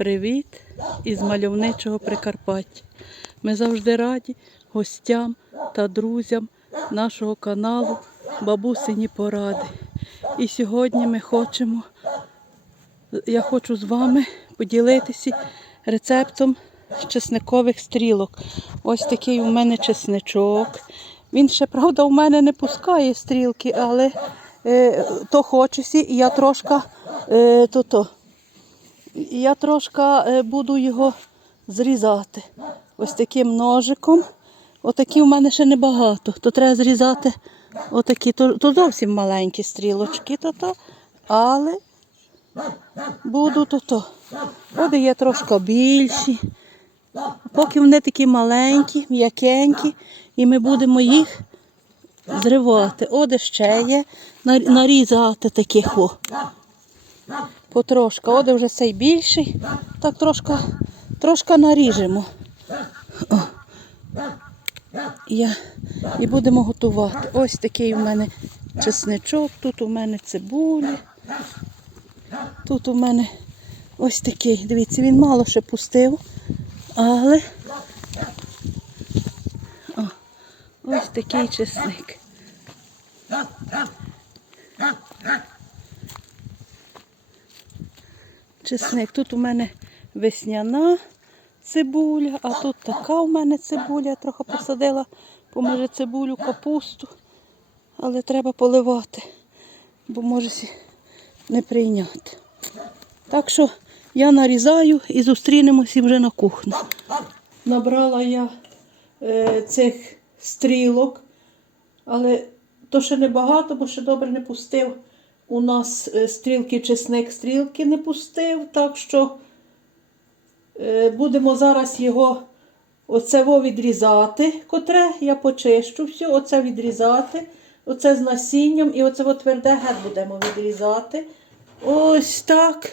Привіт із мальовничого Прикарпаття. Ми завжди раді гостям та друзям нашого каналу Бабусині Поради. І сьогодні ми хочемо, я хочу з вами поділитися рецептом чесникових стрілок. Ось такий у мене чесничок. Він ще, правда, у мене не пускає стрілки, але е, то хочеться, і я трошки е, то, то, я трошки е, буду його зрізати. Ось таким ножиком. Отакі в мене ще небагато. То треба зрізати отакі, то, то зовсім маленькі стрілочки, то, то, але буду то то. От є трошки більші. Поки вони такі маленькі, м'якенькі, і ми будемо їх зривати. От ще є нарізати таких. О. Потрошка. От вже цей більший. Так трошки, трошки наріжемо. О. Я, і будемо готувати. Ось такий у мене чесничок, тут у мене цибулі. Тут у мене ось такий. Дивіться, він мало ще пустив, але О, ось такий чесник. Чесник. Тут у мене весняна цибуля, а тут така у мене цибуля. Я трохи посадила, поможе цибулю, капусту. Але треба поливати, бо може не прийняти. Так що я нарізаю і зустрінемося вже на кухні. Набрала я е, цих стрілок, але то ще не багато, бо ще добре не пустив. У нас е, стрілки чесник стрілки не пустив, так що е, будемо зараз його оце відрізати, котре я почищу все, оце відрізати, оце з насінням і оце тверде гет будемо відрізати. Ось так.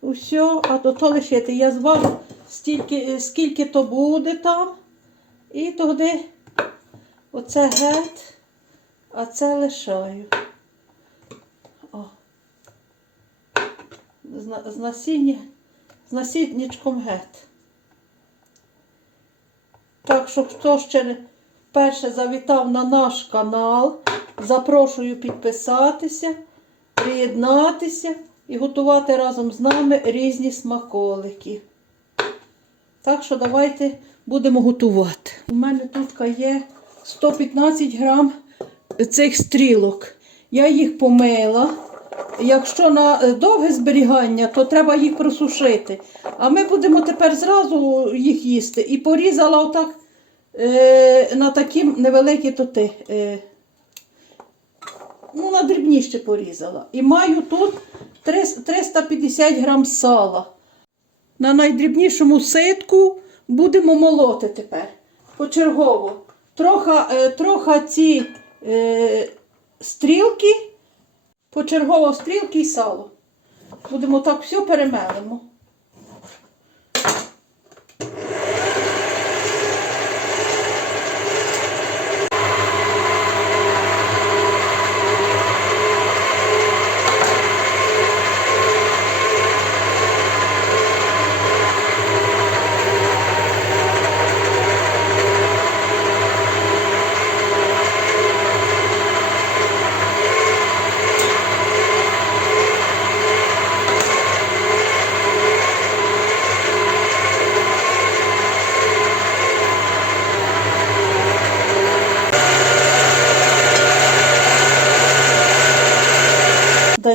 Усе, а то то лишити. Я зважу, стільки, е, скільки то буде там. І тоді оце гет, а це лишаю. З, насіння, з насіннячком гет. Так що, хто ще не вперше завітав на наш канал, запрошую підписатися, приєднатися і готувати разом з нами різні смаколики. Так що давайте будемо готувати. У мене тут є 115 грам цих стрілок. Я їх помила. Якщо на е, довге зберігання, то треба їх просушити. А ми будемо тепер зразу їх їсти. І порізала отак е, на такі невеликі тоти. Е, ну, на дрібніше порізала. І маю тут 350 грам сала. На найдрібнішому ситку будемо молоти тепер. Почергово. Троха, е, троха ці е, стрілки, почергово стрілки і сало. Будемо так все перемелимо.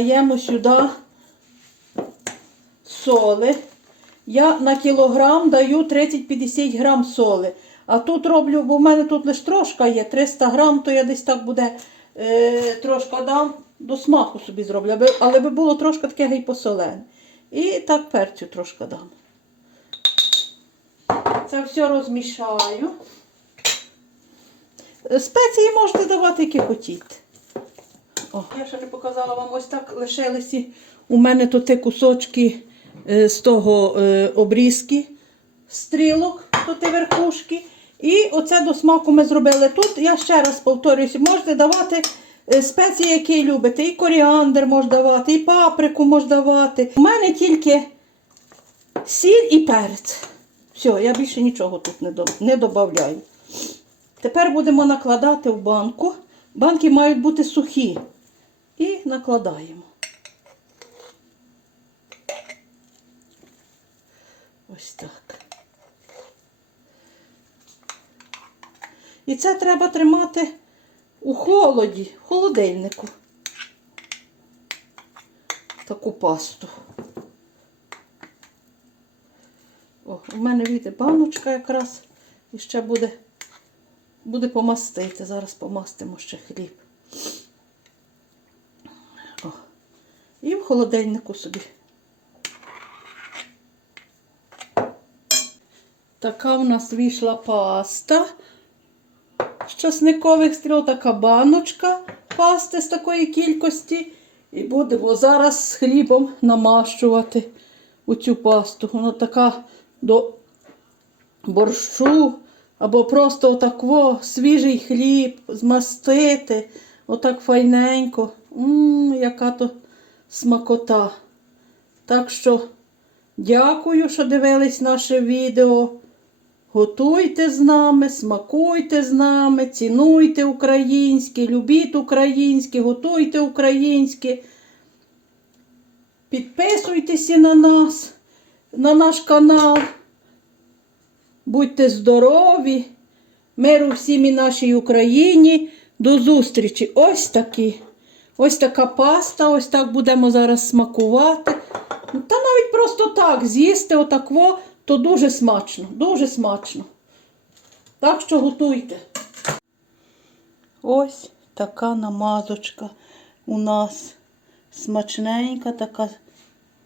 Даємо сюди соли. Я на кілограм даю 30-50 грам соли. А тут роблю, бо в мене тут лише трошка є, 300 грам, то я десь так буде е, трошки дам, до смаку собі зроблю, але би було трошки таке гей посолене. І так перцю трошки дам. Це все розмішаю. Спеції можете давати, які хотіте. О, я ще не показала вам, ось так лишилися у мене тут кусочки е, з того е, обрізки стрілок, тут верхушки. І оце до смаку ми зробили. Тут я ще раз повторююся, можете давати е, спеції, які любите. І коріандр можна давати, і паприку можна давати. У мене тільки сіль і перець. Все, я більше нічого тут не додаю. Тепер будемо накладати в банку. Банки мають бути сухі. І накладаємо. Ось так. І це треба тримати у холоді, в холодильнику. Таку пасту. О, у мене вийде баночка якраз і ще буде, буде помастити. Зараз помастимо ще хліб. О. І в холодильнику собі. Така в нас вийшла паста з часникових стріл, така баночка пасти з такої кількості. І будемо зараз з хлібом намащувати у цю пасту. Вона така до борщу, або просто отакво свіжий хліб, змастити, отак файненько. Мм, яка то смакота. Так що дякую, що дивились наше відео. Готуйте з нами, смакуйте з нами, цінуйте українське, любіть українське, готуйте українське. Підписуйтеся на нас, на наш канал. Будьте здорові, миру всім і нашій Україні. До зустрічі. Ось такі. Ось така паста, ось так будемо зараз смакувати. Та навіть просто так з'їсти отакво, то дуже смачно, дуже смачно. Так що готуйте. Ось така намазочка у нас смачненька, така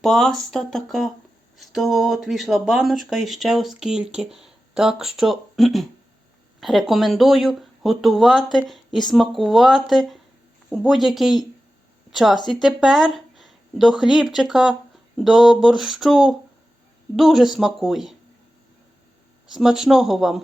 паста така. З того от вийшла баночка і ще оскільки. Так що рекомендую готувати і смакувати у будь-який час. І тепер до хлібчика, до борщу дуже смакує. Смачного вам!